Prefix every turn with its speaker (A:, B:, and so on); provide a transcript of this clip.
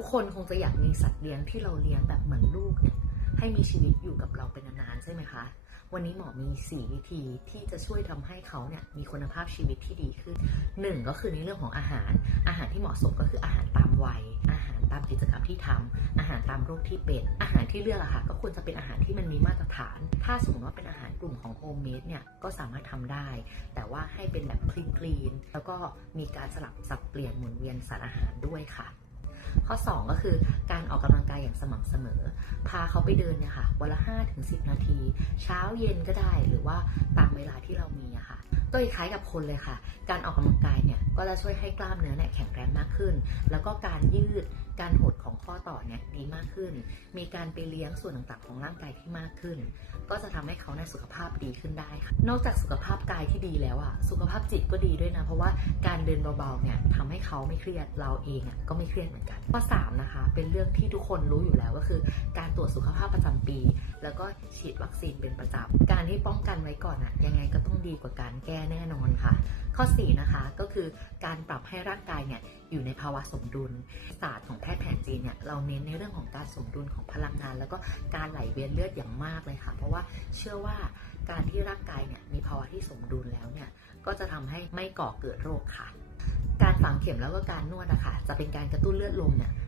A: ทุกคนคงจะอยากมีสัตว์เลี้ยงที่เราเลี้ยงแบบเหมือนลูกเนี่ยให้มีชีวิตอยู่กับเราเป็นนานๆใช่ไหมคะ วันนี้หมอมี 4 วิธีที่จะช่วยทำให้เขาเนี่ยมีคุณภาพชีวิตที่ดีขึ้น 1 ก็คือในเรื่องของอาหาร อาหารที่เหมาะสมก็คืออาหารตามวัย อาหารตามกิจกรรมที่ทำอาหารตามโรคที่เป็น อาหารที่เลือกอะค่ะก็ควรจะเป็นอาหารที่มันมีมาตรฐาน ถ้าสมมติว่าเป็นอาหารกลุ่มของโฮมเมดเนี่ยก็สามารถทำได้ แต่ว่าให้เป็นแบบคลีนคลีนแล้วก็มีการสลับสับเปลี่ยนหมุนเวียนสารอาหารด้วยค่ะ ข้อ 2 ก็คือการออกกำลังกายอย่างสม่ำเสมอ พาเขาไปเดินเนี่ยค่ะวันละ5ถึง10 นาที เช้าเย็นก็ได้หรือว่าตามเวลาที่เรามีอะค่ะ ก็คล้ายกับคนเลยค่ะ การออกกำลังกายเนี่ยก็จะช่วยให้กล้ามเนื้อเนี่ยแข็งแรงมากขึ้น แล้วก็การยืดการหดของข้อต่อเนี่ยดีมากขึ้น มีการไปเลี้ยงส่วนต่างๆของร่างกายที่มากขึ้น ก็จะทำให้เขาในสุขภาพดีขึ้นได้ค่ะ นอกจากสุขภาพกายที่ดีแล้วอะ สุขภาพจิตก็ดีด้วยนะ เพราะว่าการเดินเบาๆเนี่ยทำให้เขาไม่เครียด เราเองอะก็ไม่เครียดเหมือนกัน ข้อ3นะคะ เป็นเรื่องที่ทุกคนรู้อยู่แล้วก็คือ การตรวจสุขภาพประจำปี แล้วก็ฉีดวัคซีนเป็นประจำ การที่ป้องกันไว้ก่อนอะยังไง ดีกว่าการแก้แน่นอนค่ะ ข้อ 4 นะคะก็คือการปรับให้ร่างกายเนี่ยอยู่ในภาวะสมดุล ศาสตร์ของแพทย์แผนจีนเนี่ยเราเน้นในเรื่องของการสมดุลของพลังงาน แล้วก็การไหลเวียนเลือดอย่างมากเลยค่ะ เพราะว่าเชื่อว่าการที่ร่างกายเนี่ยมีภาวะที่สมดุลแล้วเนี่ยก็จะทำให้ไม่ก่อเกิดโรคค่ะ การฝังเข็มแล้วก็การนวดนะคะจะเป็นการกระตุ้นเลือดลมเนี่ย